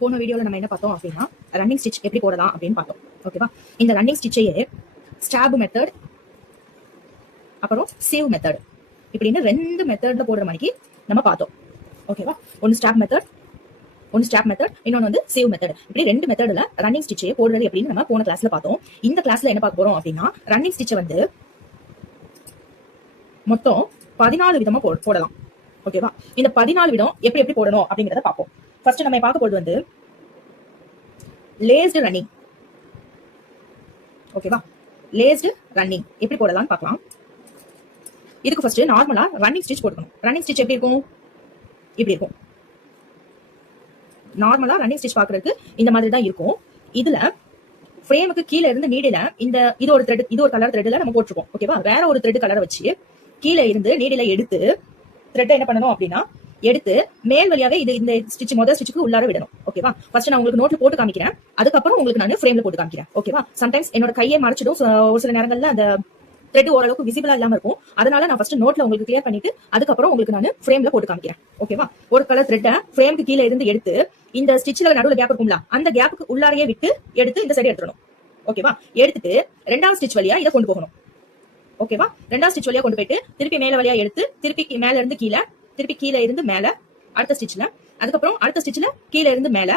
போன வீடியோல நம்ம என்ன பார்த்தோம் அப்படின்னா ரன்னிங் ஸ்டிச் எப்படி போடலாம் அப்படின்னு பார்த்தோம். ஓகேவா? இந்த ரன்னிங் ஸ்டிச்சையே ஸ்டாப் மெத்தட் அப்புறம் சேவ் மெத்தட் இப்படின்னு 2 மெத்தட்ல போடுற மாதிரி நம்ம பார்த்தோம். ஓகேவா? ஒன்னு ஸ்டாப் மெத்தட் இன்னொன்னு வந்து சேவ் மெத்தட். இப்படி 2 மெத்தட்ல ரன்னிங் ஸ்டிச்சை போடுறது எப்படின்னு நம்ம போன கிளாஸ்ல பார்த்தோம். இந்த கிளாஸ்ல என்ன பார்க்க போறோம் அப்படின்னா ரன்னிங் ஸ்டிச்சை வந்து மொத்தம் 14 விதமா போடலாம். ஓகேவா? இந்த 14 விதம் எப்படி எப்படி போடணும் அப்படிங்கறத பார்ப்போம். ஃபர்ஸ்ட் நம்ம பார்க்க போறது வந்து லேஸ்டு ரன்னிங். ஓகேவா? லேஸ்டு ரன்னிங் எப்படி போடலாம்னு பார்க்கலாம். இதுக்கு ஃபர்ஸ்ட் நார்மலா ரன்னிங் ஸ்டிச் போடணும். ரன்னிங் ஸ்டிச் எப்படி இருக்கும்? இப்படி இருக்கும். நார்மலா ரன்னிங் ஸ்டிச் பாக்குறதுக்கு இந்த மாதிரி தான் இருக்கும். இதுல ஃப்ரேமுக்கு கீழே இருந்து நீடில இது ஒரு த்ரெட், இது ஒரு கலர் த்ரெட்ல நம்ம போட்டுருக்கோம். ஓகேவா? வேற ஒரு த்ரெட் கலரை வச்சு கீழே இருந்து நீடில எடுத்து த்ரெட் என்ன பண்ணணும் அப்படின்னா எடுத்து மேல் வழியாக இது இந்த ஸ்டிச் முதல் ஸ்டிச்சுக்கு உள்ளார விடணும். ஓகேவா? ஃபர்ஸ்ட் நான் உங்களுக்கு நோட்ல போட்டு காமிக்கிறேன். அதுக்கப்புறம் உங்களுக்கு நான் ஃப்ரேம்ல போட்டு காமிக்கிறேன். ஓகேவா? சம்டைம்ஸ் என்னோட கையை மறைச்சிடும். ஒரு சில நேரங்கள்ல அந்த த்ரெட் ஓரளவுக்கு விசிபிளா இல்லாம இருக்கும். அதனால நான் ஃபர்ஸ்ட் நோட்ல உங்களுக்கு கிளியர் பண்ணிட்டு அதுக்கப்புறம் உங்களுக்கு நான் ஃப்ரேம்ல போட்டு காமிக்கிறேன். ஓகேவா? ஒரு கலர் த்ரெட்டை ஃப்ரேமுக்கு கீழே இருந்து எடுத்து இந்த ஸ்டிச்ல நடுவுல கேப் இருக்கும்ல அந்த கேப்புக்கு உள்ளாரையே விட்டு எடுத்து இந்த சைடு எடுத்துடணும். ஓகேவா? எடுத்துட்டு 2வது ஸ்டிச் வழியா இதை கொண்டு போகணும். ஓகேவா? 2வது ஸ்டிச் வழியா கொண்டு போயிட்டு திருப்பி மேல வழியா எடுத்து திருப்பி மேல இருந்து கீழே, திருப்பி கீழே இருந்து மேல அடுத்த ஸ்டிச்ல, அதுக்கப்புறம் அடுத்த ஸ்டிச்ல கீழே இருந்து மேல,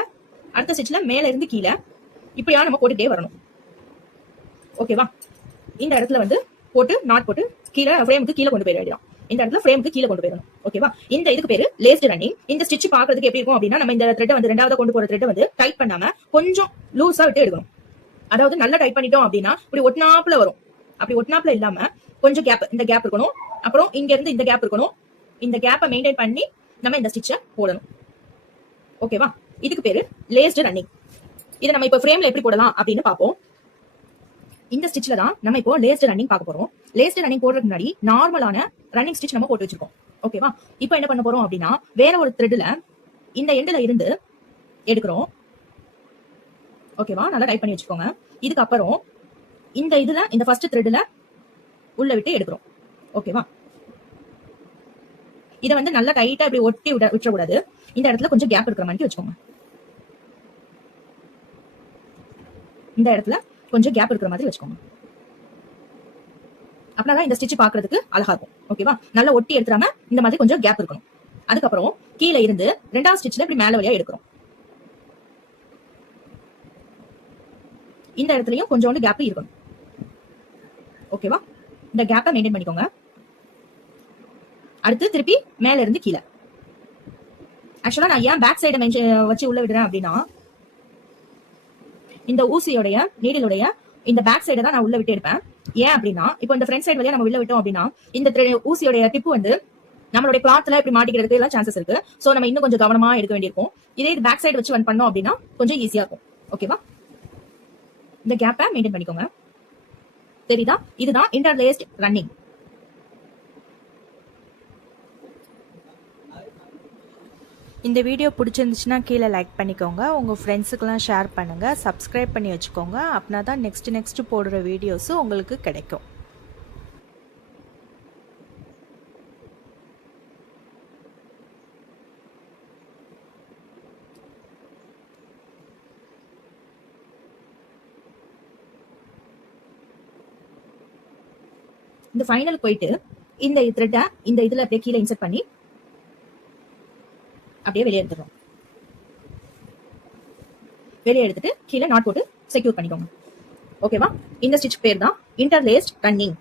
அடுத்த ஸ்டிச்ல மேல இருந்து கீழே, இப்படியா நம்ம போட்டுட்டே வரணும். ஓகேவா? இந்த இடத்துல வந்து போட்டு நாட் போட்டு கீழே ஃப்ரேமுக்கு கீழே கொண்டு போயிட வேண்டியதான். இந்த இடத்துல ஃப்ரேமுக்கு கீழே கொண்டு போயிடணும். ஓகேவா? இந்த இதுக்கு பேரு லேஸ்டு ரன்னிங். இந்த ஸ்டிச் பாக்குறதுக்கு எப்படி இருக்கும் அப்படின்னா நம்ம இந்த த்ரெட்டை வந்து 2வது கொண்டு போற த்ரெட்டை வந்து டைட் பண்ணாம கொஞ்சம் லூஸா விட்டு எடுக்கணும். அதாவது நல்லா டைட் பண்ணிட்டோம் அப்படின்னா இப்படி ஒட்னாப்ல வரும். அப்படி ஒட்னாப்ல இல்லாம கொஞ்சம் கேப், இந்த கேப் இருக்கணும். அப்புறம் இங்க இருந்து இந்த கேப் இருக்கணும். இந்த கேப்பை மெயின்டைன் பண்ணி நம்ம இந்த ஸ்டிச்சை போடணும். ஓகேவா? இதுக்கு பேரு லேஸ்டு ரன்னிங். இதை நம்ம இப்ப ஃப்ரேம்ல எப்படி போடலாம் அப்படின்னு பார்ப்போம். இந்த ஸ்டிச்ல தான் நம்ம இப்போ லேஸ்டு ரன்னிங் பார்க்க போறோம். லேஸ்டு ரன்னிங் போடுறதுக்கு முன்னாடி நார்மலான ரன்னிங் ஸ்டிச் நம்ம போட்டு வச்சிருக்கோம். ஓகேவா? இப்போ என்ன பண்ண போறோம் அப்படின்னா வேற ஒரு த்ரெட்ல இந்த எண்ட்ல இருந்து எடுக்கிறோம். ஓகேவா? நல்லா டைட் பண்ணி வச்சுக்கோங்க. இதுக்கப்புறம் இந்த இதுல இந்த ஃபர்ஸ்ட் த்ரெட்ல உள்ள விட்டு எடுக்கிறோம். ஓகேவா? இதை வந்து நல்லா டைட்டா இப்படி ஒட்டி விட்டுறக்கூடாது. இந்த இடத்துல கொஞ்சம் கேப் இருக்கிற மாதிரி வச்சுக்கோங்க. இந்த இடத்துல கொஞ்சம் கேப் இருக்கிற மாதிரி வச்சுக்கோங்க. அப்படின்னா இந்த ஸ்டிச் பாக்குறதுக்கு அழகா இருக்கும். ஓகேவா? நல்லா ஒட்டி எடுத்துறாம இந்த மாதிரி கொஞ்சம் கேப் இருக்கணும். அதுக்கப்புறம் கீழே இருந்து 2வது ஸ்டிச்ல இப்படி மேல வழியா எடுக்கிறோம். இந்த இடத்துலயும் கொஞ்சோண்டு கேப் இருக்கணும். ஓகேவா? இந்த கேப்பை மெயின்டைன் பண்ணிக்கோங்க. அடுத்து திருப்பி மேல இருந்து கீழே. ஆக்சுவலா நான் ஏன் பேக் சைடை வச்சு உள்ள விடுறேன் அப்படின்னா இந்த ஊசியோடைய நீடிலுடைய இந்த பேக் சைடை தான் நான் உள்ள விட்டு எடுப்பேன். ஏன் அப்படின்னா இப்போ இந்த ஃப்ரண்ட் சைடு வழியா நம்ம உள்ள விட்டோம் அப்படின்னா இந்த ஊசியோடைய டிப்பு வந்து நம்மளுடைய கிளாத்ல இப்படி மாட்டிக்கிறதுக்கு எல்லாம் சான்சஸ் இருக்கு. சோ நம்ம இன்னும் கொஞ்சம் கவனமா எடுக்க வேண்டியிருக்கும். இதே இது பேக் சைடு வச்சு பண்ணோம் அப்படின்னா கொஞ்சம் ஈஸியா இருக்கும். ஓகேவா? இந்த கேப்பை மெயின்டைன் பண்ணிக்கோங்க. தெரியுதா? இதுதான் இன்டர்லேஸ்ட் ரன்னிங். இந்த வீடியோ பிடிச்சிருந்துச்சுன்னா கீழே லைக் பண்ணிக்கோங்க. உங்கள் ஃப்ரெண்ட்ஸுக்கெல்லாம் ஷேர் பண்ணுங்கள். சப்ஸ்கிரைப் பண்ணி வச்சுக்கோங்க. அப்படின்னா தான் நெக்ஸ்ட் போடுற வீடியோஸும் உங்களுக்கு கிடைக்கும். இந்த ஃபைனல் போயிட்டு இந்த த்ரெட்டை இந்த இதுல அப்படியே கீழே இன்சர்ட் பண்ணி அப்படியே வெளியே எடுத்துறோம். வெளியே எடுத்துட்டு கீழே நாட் போட்டு செக்யூர் பண்ணிக்கோங்க. ஓகேவா? இந்த ஸ்டிச் பேர் தான் இன்டர்லேஸ்ட் ரன்னிங்.